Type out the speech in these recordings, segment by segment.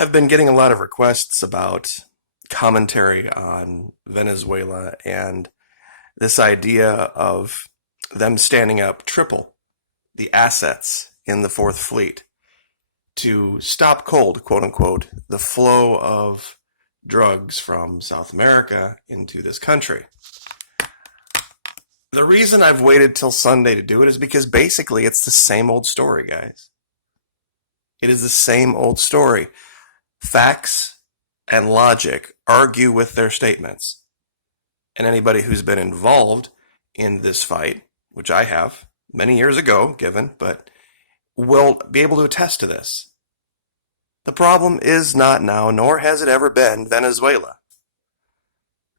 have been getting a lot of requests about commentary on Venezuela and this idea of them standing up triple the assets in the Fourth Fleet to stop cold, quote unquote, the flow of drugs from South America into this country. The reason I've waited till Sunday to do it is because basically it's the same old story, guys. It is the same old story. Facts and logic argue with their statements. And anybody who's been involved in this fight, which I have many years ago, but will be able to attest to this. The problem is not now, nor has it ever been, Venezuela.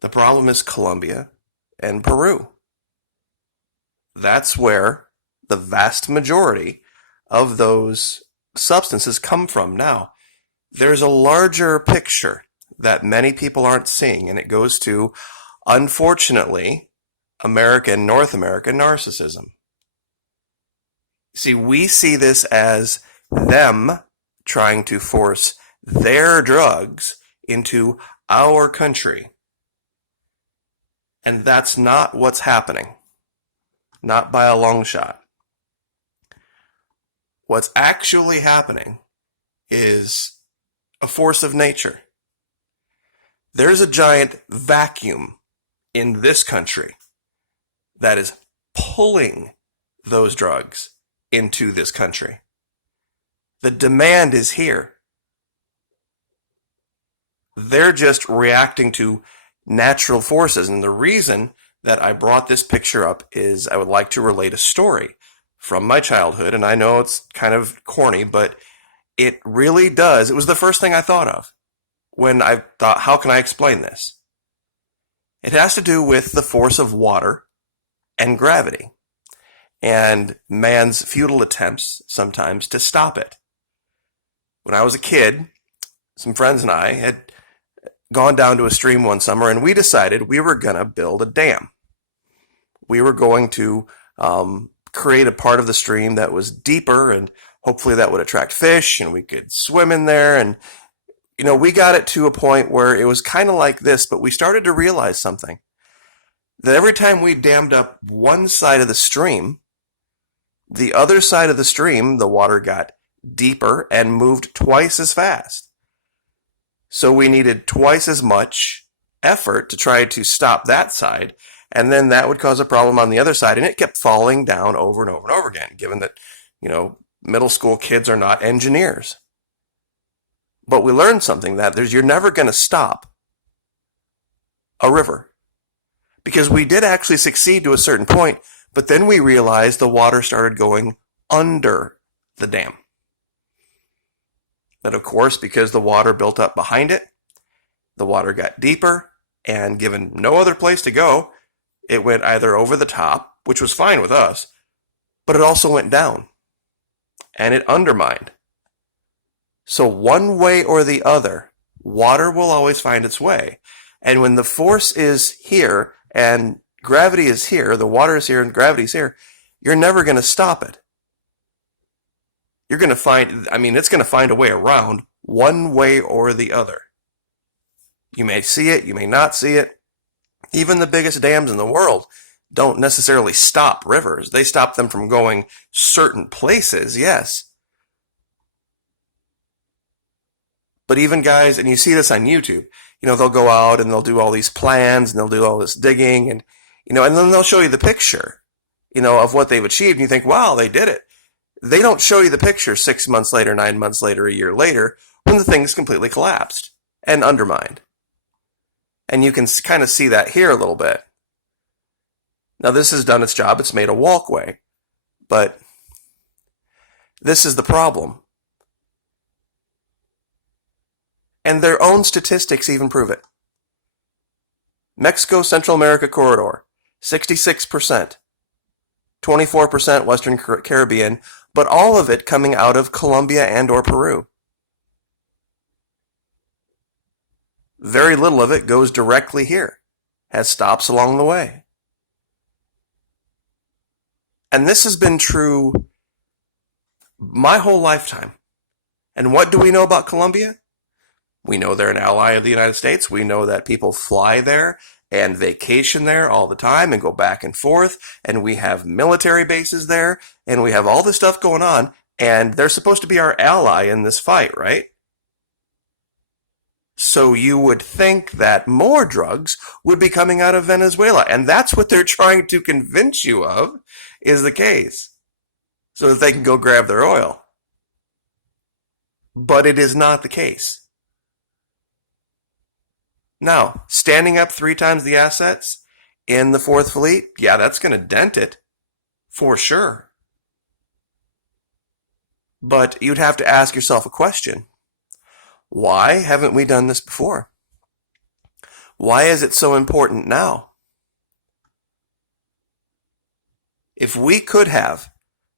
The problem is Colombia and Peru. That's where the vast majority of those substances come from. Now, there's a larger picture that many people aren't seeing, and it goes to, unfortunately, North American narcissism. See, we see this as them trying to force their drugs into our country. And that's not what's happening. Not by a long shot. What's actually happening is a force of nature. There's a giant vacuum in this country that is pulling those drugs into this country. The demand is here. They're just reacting to natural forces. And the reason that I brought this picture up is I would like to relate a story from my childhood. And I know it's kind of corny, but it really does. It was the first thing I thought of when I thought, how can I explain this? It has to do with the force of water and gravity and man's futile attempts sometimes to stop it. When I was a kid, some friends and I had gone down to a stream one summer, and we decided we were going to build a dam. We were going to create a part of the stream that was deeper, and hopefully that would attract fish, and we could swim in there. And, we got it to a point where it was kind of like this, but we started to realize something. That every time we dammed up one side of the stream, the other side of the stream, the water got deeper and moved twice as fast. So we needed twice as much effort to try to stop that side, and then that would cause a problem on the other side, and it kept falling down over and over and over again, given that, middle school kids are not engineers. But we learned something, that you're never going to stop a river. Because we did actually succeed to a certain point, but then we realized the water started going under the dam. But of course, because the water built up behind it, the water got deeper, and given no other place to go, it went either over the top, which was fine with us, but it also went down, and it undermined. So one way or the other, water will always find its way. And when the force is here, and gravity is here, the water is here and gravity is here, you're never going to stop it. You're going to it's going to find a way around one way or the other. You may see it, you may not see it. Even the biggest dams in the world don't necessarily stop rivers. They stop them from going certain places, yes. But even guys, and you see this on YouTube, they'll go out and they'll do all these plans and they'll do all this digging and then they'll show you the picture, of what they've achieved. And you think, wow, they did it. They don't show you the picture 6 months later, 9 months later, a year later, when the thing's completely collapsed and undermined. And you can kind of see that here a little bit. Now, this has done its job. It's made a walkway. But this is the problem. And their own statistics even prove it. Mexico Central America corridor, 66%. 24% Western Caribbean, but all of it coming out of Colombia and or Peru. Very little of it goes directly here, has stops along the way. And this has been true my whole lifetime. And what do we know about Colombia? We know they're an ally of the United States. We know that people fly there and vacation there all the time and go back and forth. And we have military bases there and we have all this stuff going on. And they're supposed to be our ally in this fight, right? So you would think that more drugs would be coming out of Venezuela. And that's what they're trying to convince you of is the case. So that they can go grab their oil. But it is not the case. Now, standing up 3 times the assets in the Fourth Fleet, yeah, that's going to dent it, for sure. But you'd have to ask yourself a question. Why haven't we done this before? Why is it so important now? If we could have,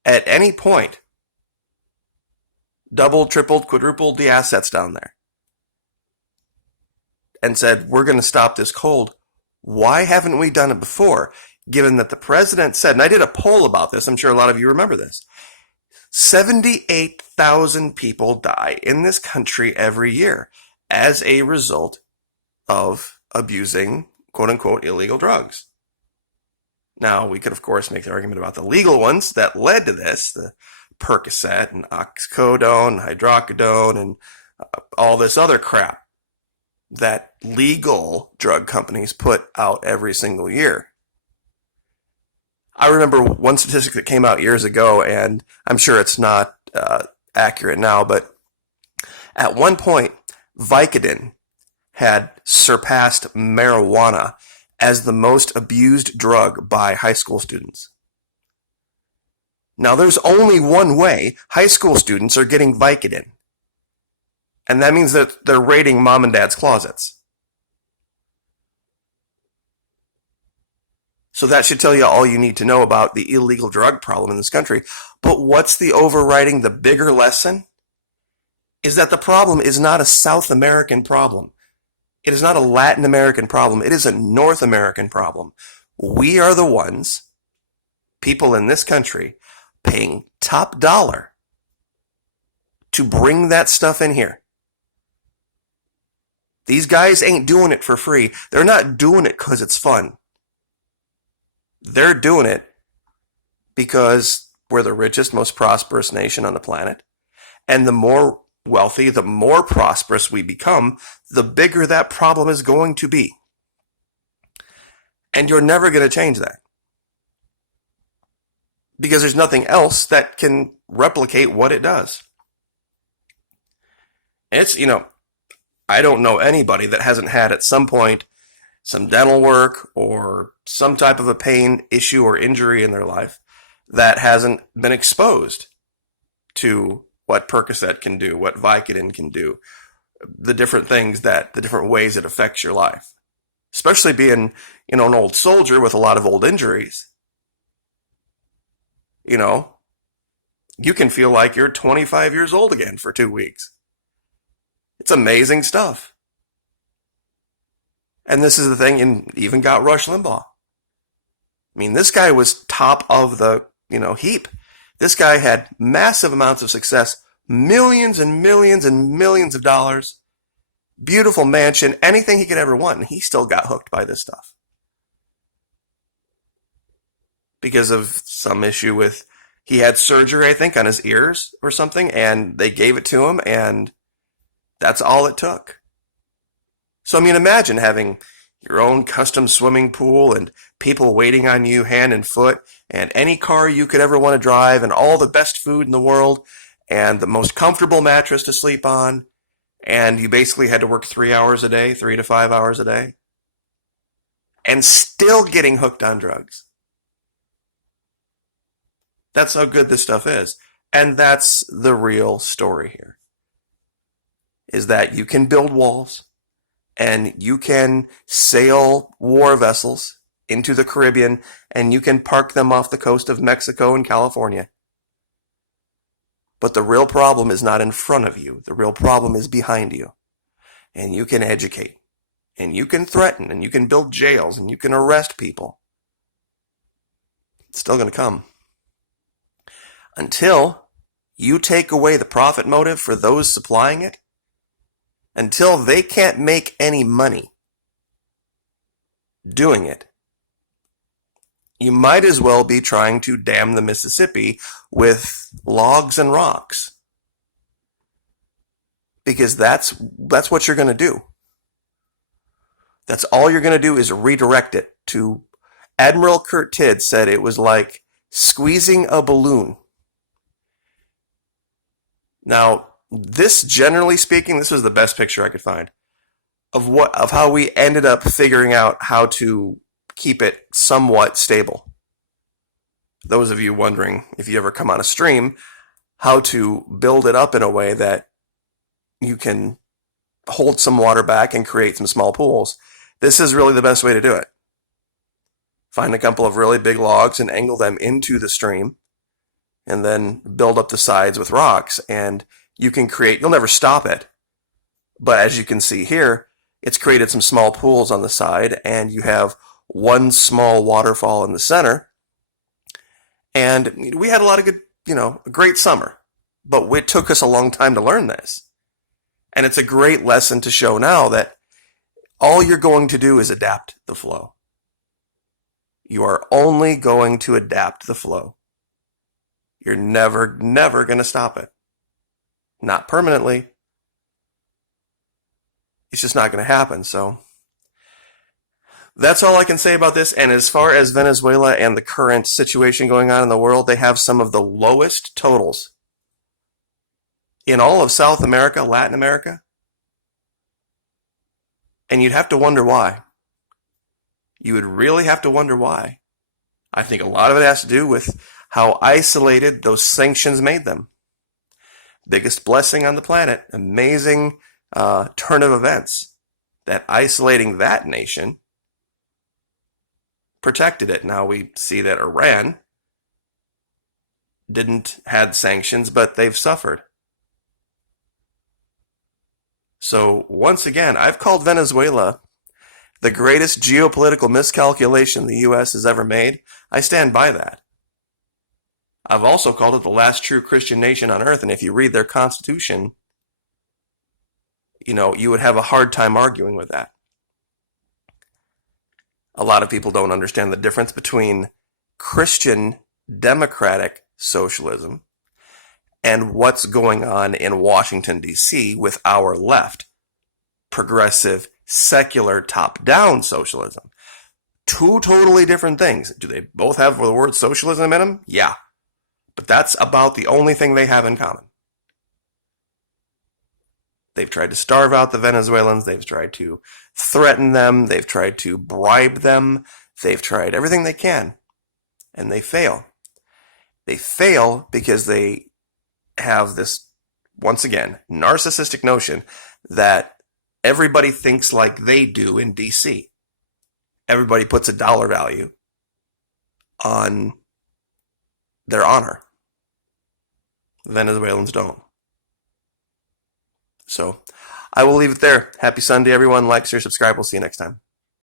at any point, doubled, tripled, quadrupled the assets down there, and said, we're going to stop this cold, why haven't we done it before? Given that the president said, and I did a poll about this, I'm sure a lot of you remember this, 78,000 people die in this country every year as a result of abusing, quote unquote, illegal drugs. Now, we could, of course, make the argument about the legal ones that led to this, the Percocet and oxycodone, hydrocodone, and all this other crap that legal drug companies put out every single year. I remember one statistic that came out years ago, and I'm sure it's not accurate now, but at one point, Vicodin had surpassed marijuana as the most abused drug by high school students. Now, there's only one way high school students are getting Vicodin, and that means that they're raiding mom and dad's closets. So that should tell you all you need to know about the illegal drug problem in this country. But what's the overriding, the bigger lesson? Is that the problem is not a South American problem. It is not a Latin American problem. It is a North American problem. We are the ones, people in this country, paying top dollar to bring that stuff in here. These guys ain't doing it for free. They're not doing it because it's fun. They're doing it because we're the richest, most prosperous nation on the planet. And the more wealthy, the more prosperous we become, the bigger that problem is going to be. And you're never going to change that. Because there's nothing else that can replicate what it does. It's, I don't know anybody that hasn't had at some point some dental work or some type of a pain issue or injury in their life that hasn't been exposed to what Percocet can do, what Vicodin can do, the different things the different ways it affects your life. Especially being, an old soldier with a lot of old injuries. You can feel like you're 25 years old again for 2 weeks. It's amazing stuff. And this is the thing, and even got Rush Limbaugh. I mean, this guy was top of the, heap. This guy had massive amounts of success, millions and millions and millions of dollars, beautiful mansion, anything he could ever want, and he still got hooked by this stuff. Because of some issue with, he had surgery, I think, on his ears or something, and they gave it to him, and that's all it took. So, imagine having your own custom swimming pool and people waiting on you hand and foot and any car you could ever want to drive and all the best food in the world and the most comfortable mattress to sleep on. And you basically had to work 3 hours a day, 3 to 5 hours a day. And still getting hooked on drugs. That's how good this stuff is. And that's the real story here. Is that you can build walls. And you can sail war vessels into the Caribbean, and you can park them off the coast of Mexico and California. But the real problem is not in front of you. The real problem is behind you. And you can educate, and you can threaten, and you can build jails, and you can arrest people. It's still going to come. Until you take away the profit motive for those supplying it, until they can't make any money doing it, you might as well be trying to dam the Mississippi with logs and rocks. Because that's what you're going to do. That's all you're going to do is redirect it to. Admiral Kurt Tidd said it was like squeezing a balloon. Now, this, generally speaking, this was the best picture I could find of how we ended up figuring out how to keep it somewhat stable. Those of you wondering, if you ever come on a stream, how to build it up in a way that you can hold some water back and create some small pools. This is really the best way to do it. Find a couple of really big logs and angle them into the stream, and then build up the sides with rocks, and you can create, you'll never stop it, but as you can see here, it's created some small pools on the side, and you have one small waterfall in the center. And we had a lot of good, a great summer, but it took us a long time to learn this. And it's a great lesson to show now that all you're going to do is adapt the flow. You are only going to adapt the flow. You're never going to stop it. Not permanently. It's just not going to happen. So that's all I can say about this. And as far as Venezuela and the current situation going on in the world, they have some of the lowest totals in all of South America, Latin America. And you'd have to wonder why. You would really have to wonder why. I think a lot of it has to do with how isolated those sanctions made them. Biggest blessing on the planet. Amazing turn of events. That isolating that nation protected it. Now we see that Iran didn't had sanctions, but they've suffered. So once again, I've called Venezuela the greatest geopolitical miscalculation the U.S. has ever made. I stand by that. I've also called it the last true Christian nation on earth, and if you read their constitution, you would have a hard time arguing with that. A lot of people don't understand the difference between Christian democratic socialism and what's going on in Washington, D.C. with our left, progressive, secular, top-down socialism. Two totally different things. Do they both have the word socialism in them? Yeah. But that's about the only thing they have in common. They've tried to starve out the Venezuelans. They've tried to threaten them. They've tried to bribe them. They've tried everything they can. And they fail. They fail because they have this, once again, narcissistic notion that everybody thinks like they do in D.C. Everybody puts a dollar value on their honor. Venezuelans don't. So I will leave it there. Happy Sunday, everyone. Like, share, subscribe. We'll see you next time.